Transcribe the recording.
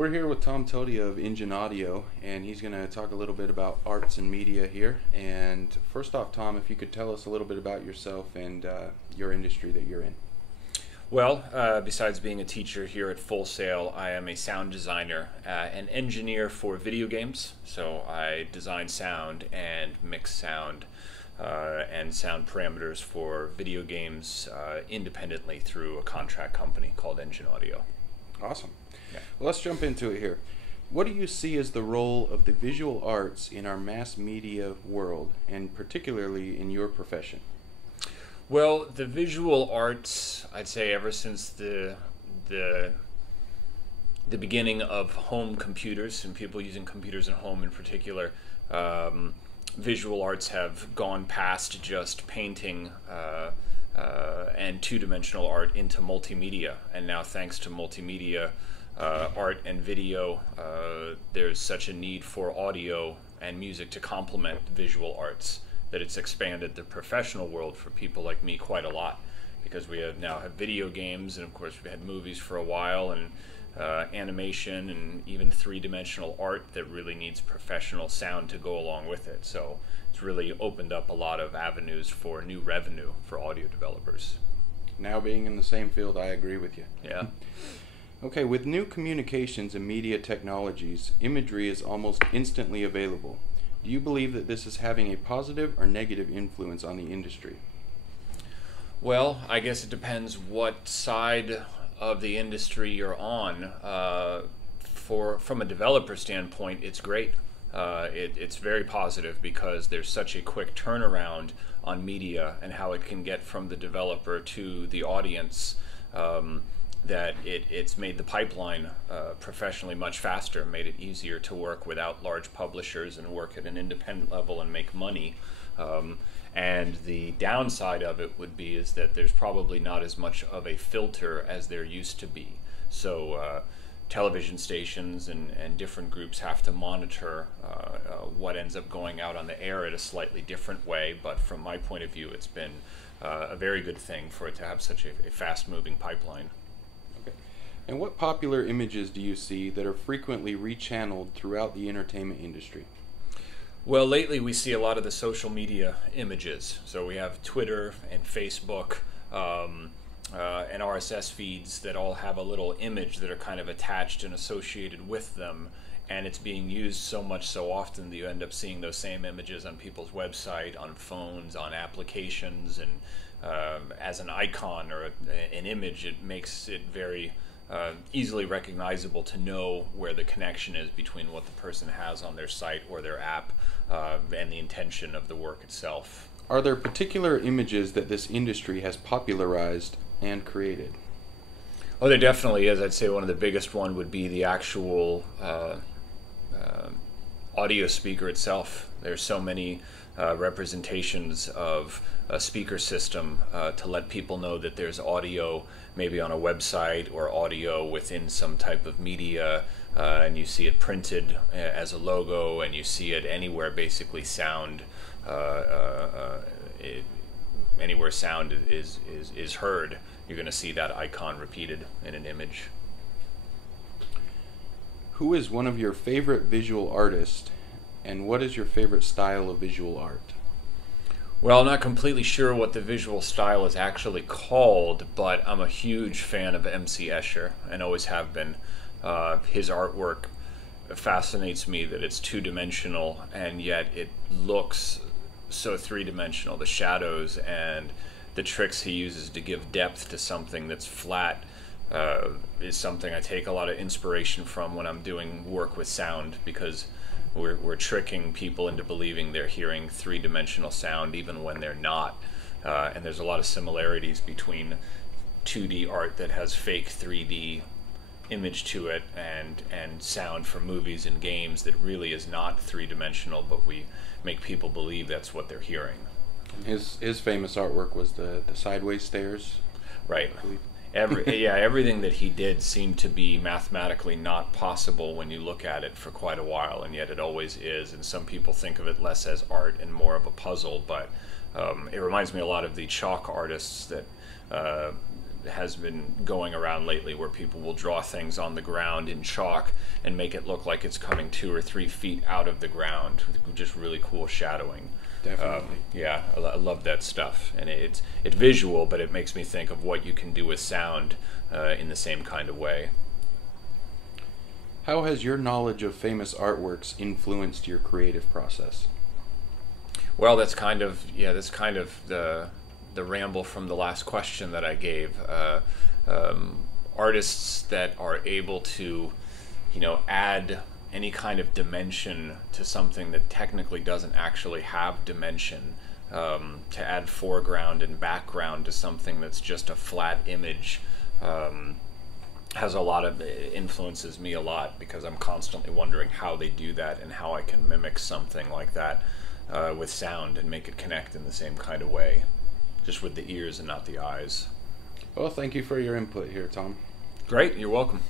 We're here with Tom Todia of Engine Audio, and he's going to talk a little bit about arts and media here. And first off, Tom, if you could tell us a little bit about yourself and your industry that you're in. Well, besides being a teacher here at Full Sail, I am a sound designer, an engineer for video games. So I design sound and mix sound and sound parameters for video games independently through a contract company called Engine Audio. Awesome. Yeah. Well, let's jump into it here. What do you see as the role of the visual arts in our mass media world, and particularly in your profession? Well, the visual arts, I'd say ever since the beginning of home computers and people using computers at home in particular, visual arts have gone past just painting and two-dimensional art into multimedia. And now thanks to multimedia art and video, there's such a need for audio and music to complement visual arts that it's expanded the professional world for people like me quite a lot, because we now have video games, and of course we've had movies for a while, and animation, and even three-dimensional art that really needs professional sound to go along with it. So it's really opened up a lot of avenues for new revenue for audio developers. Now being in the same field, I agree with you. Yeah. Okay, with new communications and media technologies, imagery is almost instantly available. Do you believe that this is having a positive or negative influence on the industry? Well, I guess it depends what side of the industry you're on. From a developer standpoint, it's great. It's very positive because there's such a quick turnaround on media and how it can get from the developer to the audience, that it's made the pipeline professionally much faster, made it easier to work without large publishers and work at an independent level and make money. And the downside of it would be is that there's probably not as much of a filter as there used to be. So television stations and different groups have to monitor what ends up going out on the air in a slightly different way. But from my point of view, it's been a very good thing for it to have such a fast-moving pipeline. Okay. And what popular images do you see that are frequently rechanneled throughout the entertainment industry? Well, lately we see a lot of the social media images. So we have Twitter and Facebook and RSS feeds that all have a little image that are kind of attached and associated with them. And it's being used so much so often that you end up seeing those same images on people's website, on phones, on applications, and as an icon or an image, it makes it very easily recognizable to know where the connection is between what the person has on their site or their app and the intention of the work itself. Are there particular images that this industry has popularized and created? Oh, there definitely is. I'd say one of the biggest one would be the actual audio speaker itself. There's so many representations of a speaker system to let people know that there's audio maybe on a website or audio within some type of media, and you see it printed as a logo, and you see it anywhere basically sound anywhere sound is heard, you're going to see that icon repeated in an image. Who is one of your favorite visual artists, and what is your favorite style of visual art? Well, I'm not completely sure what the visual style is actually called, but I'm a huge fan of M.C. Escher and always have been. His artwork fascinates me that it's two-dimensional and yet it looks so three-dimensional. The shadows and the tricks he uses to give depth to something that's flat is something I take a lot of inspiration from when I'm doing work with sound, because we're tricking people into believing they're hearing three-dimensional sound even when they're not. And there's a lot of similarities between 2D art that has fake 3D image to it and sound for movies and games that really is not three-dimensional, but we make people believe that's what they're hearing. His famous artwork was the sideways stairs. Right. Everything that he did seemed to be mathematically not possible when you look at it for quite a while, and yet it always is. And some people think of it less as art and more of a puzzle, but it reminds me a lot of the chalk artists that has been going around lately, where people will draw things on the ground in chalk and make it look like it's coming 2 or 3 feet out of the ground, with just really cool shadowing. Definitely. Yeah, I love that stuff, and it's visual, but it makes me think of what you can do with sound in the same kind of way. How has your knowledge of famous artworks influenced your creative process? Well, that's kind of the ramble from the last question that I gave. Artists that are able to, add any kind of dimension to something that technically doesn't actually have dimension, to add foreground and background to something that's just a flat image, has a lot of influences me a lot, because I'm constantly wondering how they do that and how I can mimic something like that with sound and make it connect in the same kind of way, just with the ears and not the eyes. Well, thank you for your input here, Tom. Great, you're welcome.